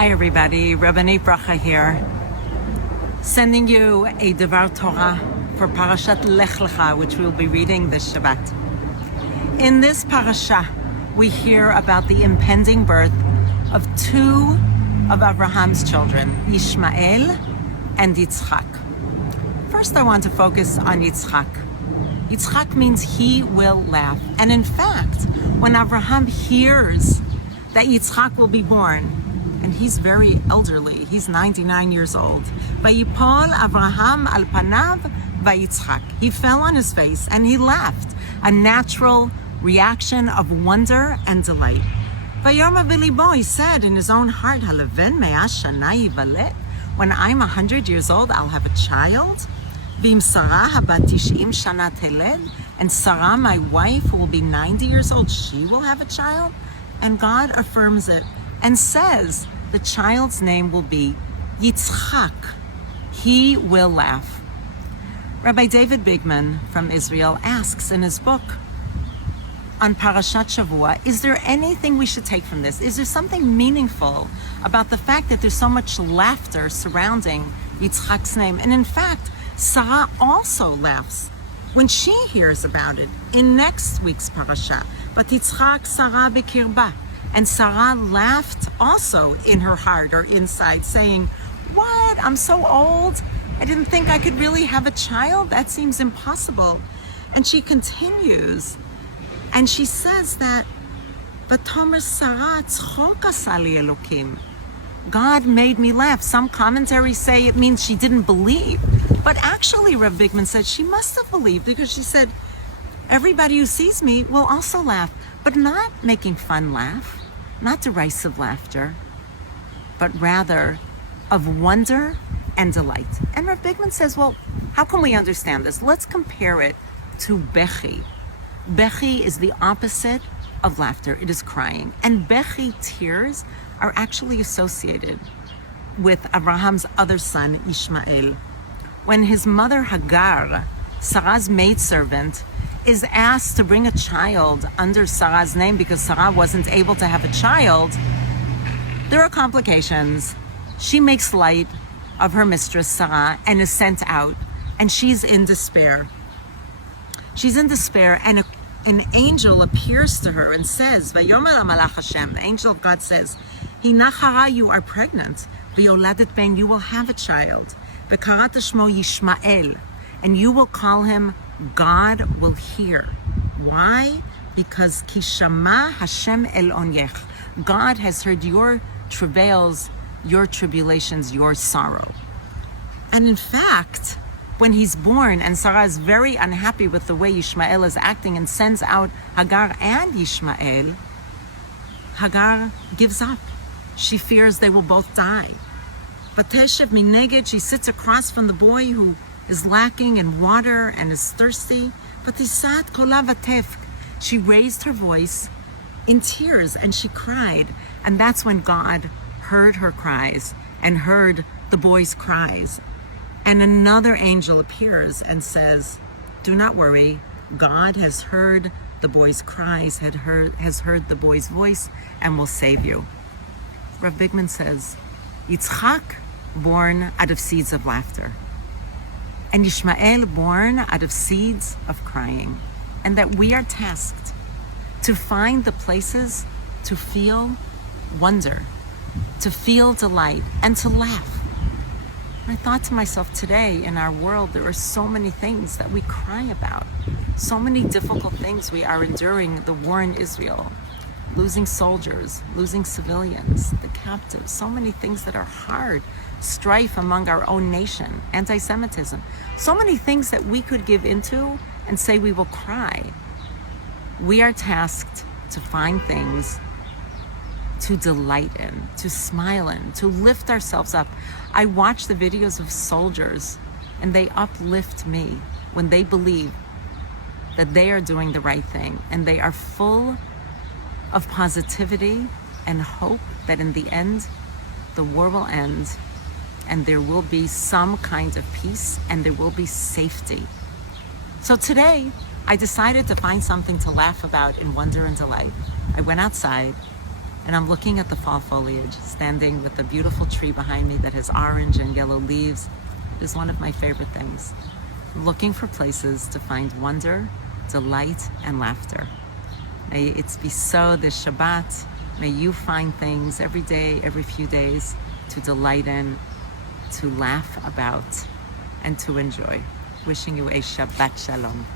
Hi everybody, Rabbanit Bracha here, sending you a Devar Torah for Parashat Lech-Lecha, which we'll be reading this Shabbat. In this parasha, we hear about the impending birth of two of Abraham's children, Ishmael and Yitzchak. First, I want to focus on Yitzchak. Yitzchak means he will laugh. And in fact, when Abraham hears that Yitzchak will be born, and he's very elderly, he's 99 years old, Vayipol Abraham al panav vayitzchak. He fell on his face and he laughed, a natural reaction of wonder and delight. Vayoma v'libo, he said in his own heart, Haleven me'ah shana yivalet. When I'm 100 years old, I'll have a child. V'im Sarah habat tish'im shana teled. And Sarah, my wife, who will be 90 years old, she will have a child. And God affirms it and says the child's name will be Yitzchak. He will laugh. Rabbi David Bigman from Israel asks in his book on Parashat Shavua, is there anything we should take from this? Is there something meaningful about the fact that there's so much laughter surrounding Yitzchak's name? And in fact, Sarah also laughs when she hears about it in next week's parasha. But Yitzchak Sarah bekirba. And Sarah laughed also in her heart or inside, saying, what? I'm so old. I didn't think I could really have a child. That seems impossible. And she continues, and she says that, V'tomer Sarah tzchok asa li Elokim. God made me laugh. Some commentaries say it means she didn't believe. But actually, Rav Bigman said she must have believed, because she said, everybody who sees me will also laugh, but not making fun laugh, not derisive laughter, but rather of wonder and delight. And Rav Bigman says, well, how can we understand this? Let's compare it to Bechi. Bechi is the opposite of laughter. It is crying. And Bechi, tears, are actually associated with Abraham's other son, Ishmael. When his mother Hagar, Sarah's maidservant, is asked to bring a child under Sarah's name because Sarah wasn't able to have a child, there are complications. She makes light of her mistress, Sarah, and is sent out, and she's in despair. She's in despair, and an angel appears to her and says, Vayomer HaMalach Hashem, the angel of God says, Hinachara, you are pregnant. V'yoladet ben, you will have a child. V'karat shmo Yishmael, and you will call him God will hear. Why? Because Kishama Hashem El Onyech. God has heard your travails, your tribulations, your sorrow. And in fact, when he's born and Sarah is very unhappy with the way Ishmael is acting and sends out Hagar and Ishmael, Hagar gives up. She fears they will both die. But Teshev Mineged, she sits across from the boy who is lacking in water and is thirsty. But Tisat Kolavatef, she raised her voice in tears and she cried. And that's when God heard her cries and heard the boy's cries. And another angel appears and says, do not worry, God has heard the boy's cries, has heard the boy's voice, and will save you. Rav Bigman says, Yitzchak born out of seeds of laughter, and Ishmael born out of seeds of crying, and that we are tasked to find the places to feel wonder, to feel delight, and to laugh. I thought to myself, today in our world, there are so many things that we cry about, so many difficult things we are enduring. The war in Israel, losing soldiers, losing civilians, the captives, so many things that are hard, strife among our own nation, anti-Semitism, so many things that we could give into and say we will cry. We are tasked to find things to delight in, to smile in, to lift ourselves up. I watch the videos of soldiers and they uplift me when they believe that they are doing the right thing, and they are full of positivity and hope that in the end, the war will end and there will be some kind of peace and there will be safety. So today, I decided to find something to laugh about in wonder and delight. I went outside and I'm looking at the fall foliage, standing with the beautiful tree behind me that has orange and yellow leaves. It is one of my favorite things. Looking for places to find wonder, delight, and laughter. May it be so this Shabbat. May you find things every day, every few days to delight in, to laugh about, and to enjoy. Wishing you a Shabbat Shalom.